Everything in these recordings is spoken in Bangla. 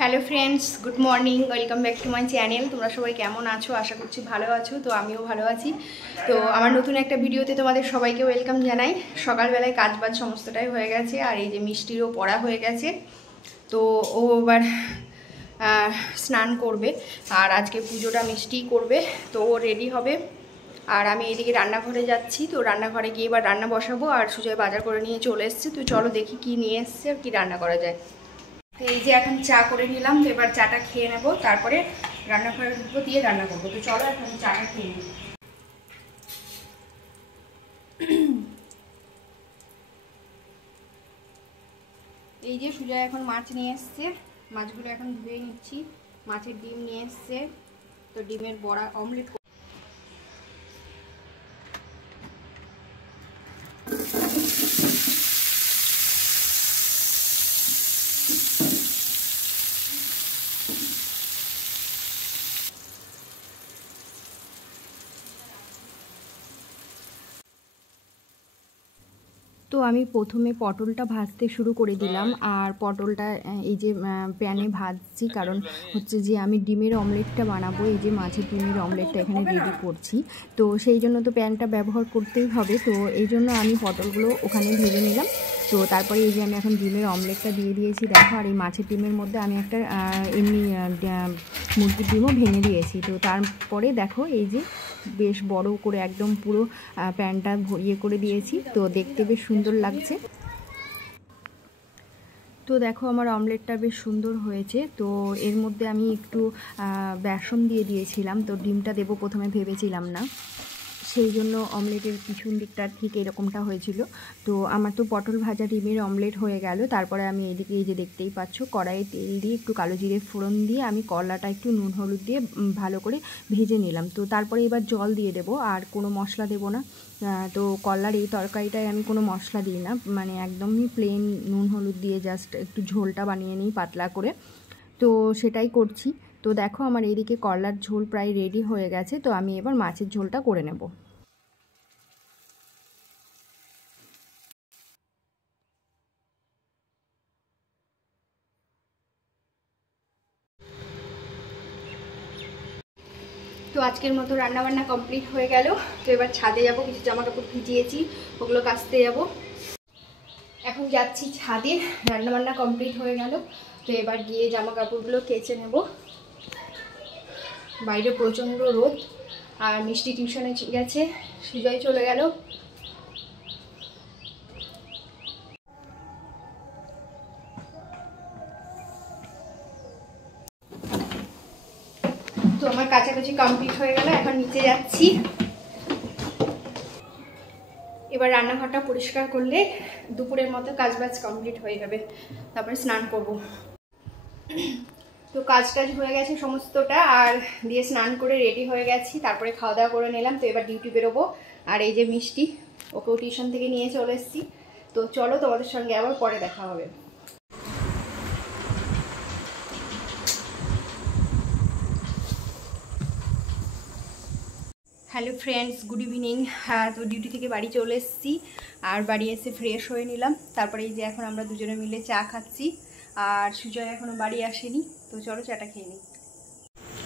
Hello friends, good morning, welcome back to my channel. তোমরা সবাই কেমন আছো? আশা করছি ভালো আছো। তো আমিও ভালো আছি। তো আমার নতুন একটা ভিডিওতে তোমাদের সবাইকে ওয়েলকাম জানাই। সকালবেলায় কাজবাজ সমস্তটাই হয়ে গেছে, আর এই যে মিষ্টিরও পড়া হয়ে গেছে। তো ও এবার স্নান করবে, আর আজকে পুজোটা মিষ্টিই করবে। তো ও রেডি হবে, আর আমি এদিকে রান্নাঘরে যাচ্ছি। তো রান্নাঘরে গিয়ে এবার রান্না বসাবো, আর সুজয় বাজার করে নিয়ে চলে এসছে। তো চলো দেখি কি নিয়ে এসছে আর কি রান্না করা যায়। তো এই যে এখন চা করে নিলাম, তো এবার চাটা খেয়ে নেবো, তারপরে রান্নাঘরে ঢুকবো, দিয়ে রান্না করবো। তো চলো এখন চাটা খেয়ে নিই। এই যে সুজয় এখন মাছ নিয়ে এসছে, মাছগুলো এখন ধুয়ে নিচ্ছি। মাছের ডিম নিয়ে এসছে, তো ডিমের বড়া অমলেট। তো আমি প্রথমে পটলটা ভাজতে শুরু করে দিলাম, আর পটলটা এই যে প্যানে ভাজছি, কারণ হচ্ছে যে আমি ডিমের অমলেটটা বানাবো। এই যে মাছের ডিমের অমলেটটা এখানে রেডি করছি, তো সেই জন্য তো প্যানটা ব্যবহার করতেই হবে। তো এই জন্য আমি পটলগুলো ওখানে ভেজে নিলাম। তো তারপরে এই যে আমি এখন ডিমের অমলেটটা দিয়ে দিয়েছি, দেখো। আর এই মাছের ডিমের মধ্যে আমি একটা এমনি মুরগির ডিমও ভেঙে দিয়েছি। তো তারপরে দেখো এই যে বেশ বড় করে একদম পুরো প্যানটা ইয়ে করে দিয়েছি, তো দেখতে বেশ সুন্দর লাগছে। তো দেখো আমার অমলেটটা বেশ সুন্দর হয়েছে। তো এর মধ্যে আমি একটু বেসন দিয়ে দিয়েছিলাম, তো ডিমটা দেবো প্রথমে ভেবেছিলাম না, সেই জন্য অমলেটের পিছন দিকটা ঠিক এরকমটা হয়েছিল। তো আমার তো পটল ভাজা ডিমের অমলেট হয়ে গেল। তারপরে আমি এদিকে এই যে দেখতেই পাচ্ছ, কড়াইয়ে তেল দিয়ে একটু কালো জিরে ফোড়ন দিয়ে আমি করলাটা একটু নুন হলুদ দিয়ে ভালো করে ভেজে নিলাম। তো তারপরে এবার জল দিয়ে দেবো, আর কোনো মশলা দেবো না। তো করলার এই তরকারিটায় আমি কোনো মশলা দিই না, মানে একদমই প্লেন নুন হলুদ দিয়ে জাস্ট একটু ঝোলটা বানিয়ে নিই পাতলা করে। তো সেটাই করছি। তো দেখো আমার এইদিকে করলার ঝোল প্রায় রেডি হয়ে গেছে। তো আমি এবার মাছের ঝোলটা করে নেব। তো আজকের মতো রান্নাবান্না কমপ্লিট হয়ে গেল। তো এবার ছাদে যাব, কিছু জামা কাপড় ভিজিয়েছি, ওগুলো কাচতে যাব। এখন যাচ্ছি ছাদে, রান্নাবান্না কমপ্লিট হয়ে গেল। তো এবার গিয়ে জামা কাপড়গুলো কেচে নেব। বাইরে প্রচণ্ড রোদ, আর মিষ্টি টিউশনে গেছে, সুজয় চলে গেল। তো আমার কাছাকাছি কমপ্লিট হয়ে গেল, এখন নিচে যাচ্ছি। এবার রান্নাঘরটা পরিষ্কার করলে দুপুরের মতো কাজবাজ কমপ্লিট হয়ে যাবে, তারপরে স্নান করব। তো কাজ হয়ে গেছে সমস্তটা, আর দিয়ে স্নান করে রেডি হয়ে গেছি। তারপরে খাওয়া দাওয়া করে নিলাম। তো এবার ডিউটি বেরোবো। আর এই যে মিষ্টি, ওকেও টিউশন থেকে নিয়ে চলে এসেছি। তো চলো তোমাদের সঙ্গে আবার পরে দেখা হবে। Hello friends, good evening. তো ডিউটি থেকে বাড়ি চলে এসেছি, আর বাড়ি এসে ফ্রেশ হয়ে নিলাম। তারপরে এই যে এখন আমরা দুজনে মিলে চা খাচ্ছি, আর সুজয় এখনো বাড়ি আসেনি। তো চলো চাটা খেয়ে নিই।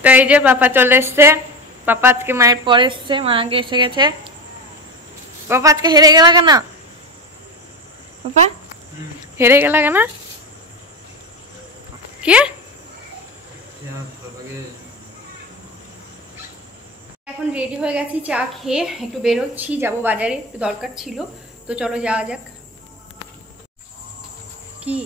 তো এই যে পাপা চলে এসছে। পাপা আজকে মায়ের পর এসছে, মা আগে এসে গেছে। পাপা আজকে হেরে গেল কেন? পাপা হেরে গেল কেন? কে? এখন রেডি হয়ে গেছি, চা খেয়ে একটু বেরোচ্ছি, যাব বাজারে, একটু দরকার ছিল। তো চলো যাওয়া যাক। কি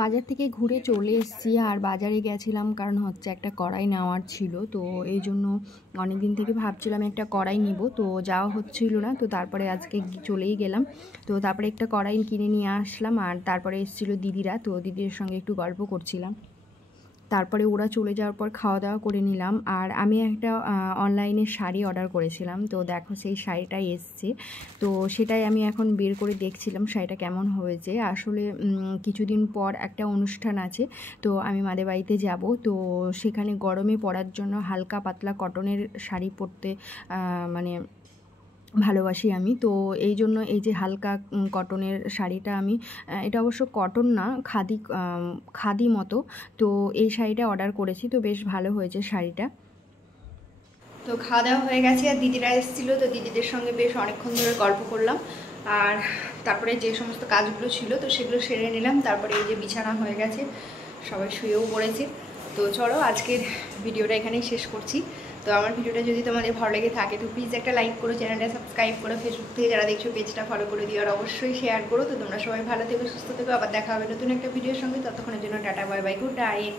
বাজার থেকে ঘুরে চলে এসেছি, আর বাজারে গেছিলাম কারণ হচ্ছে একটা কড়াই নেওয়ার ছিল। তো এই জন্য অনেক দিন থেকে ভাবছিলাম একটা কড়াই নিব, তো যাওয়া হচ্ছিল না। তো তারপরে আজকে চলেই গেলাম। তো তারপরে একটা কড়াই কিনে নিয়ে আসলাম, আর তারপরে এসেছিলো দিদিরা, তো দিদির সঙ্গে একটু গল্প করছিলাম। তারপরে ওরা চলে যাওয়ার পর খাওয়া দাওয়া করে নিলাম। আর আমি একটা অনলাইনে শাড়ি অর্ডার করেছিলাম, তো দেখো সেই শাড়িটাই এসছে। তো সেটাই আমি এখন বের করে দেখছিলাম শাড়িটা কেমন হয়েছে। আসলে কিছুদিন পর একটা অনুষ্ঠান আছে, তো আমি মাদের বাড়িতে যাব, তো সেখানে গরমে পরার জন্য হালকা পাতলা কটনের শাড়ি পরতে মানে ভালোবাসি আমি। তো এই জন্য এই যে হালকা কটনের শাড়িটা আমি, এটা অবশ্য কটন না, খাদি মতো, তো এই শাড়িটা অর্ডার করেছি। তো বেশ ভালো হয়েছে শাড়িটা। তো খাওয়া দাওয়া হয়ে গেছে আর দিদিরা এসেছিলো, তো দিদিদের সঙ্গে বেশ অনেকক্ষণ ধরে গল্প করলাম। আর তারপরে যে সমস্ত কাজগুলো ছিল তো সেগুলো সেরে নিলাম। তারপরে এই যে বিছানা হয়ে গেছে, সবাই শুয়েও পড়েছে। তো চলো আজকের ভিডিওটা এখানেই শেষ করছি। তো আমার ভিডিওটা যদি তোমাদের ভালো লেগে থাকে তো প্লিজ একটা লাইক করো, চ্যানেলটা সাবস্ক্রাইব করো, ফেসবুক থেকে যারা দেখছো পেজটা ফলো করে দিও, আর অবশ্যই শেয়ার করো। তো তোমরা সবাই ভালো থেকো, সুস্থ থেকো, আবার দেখা হবে নতুন একটা ভিডিওর সঙ্গে। ততক্ষণের জন্য tata, bye bye, good night.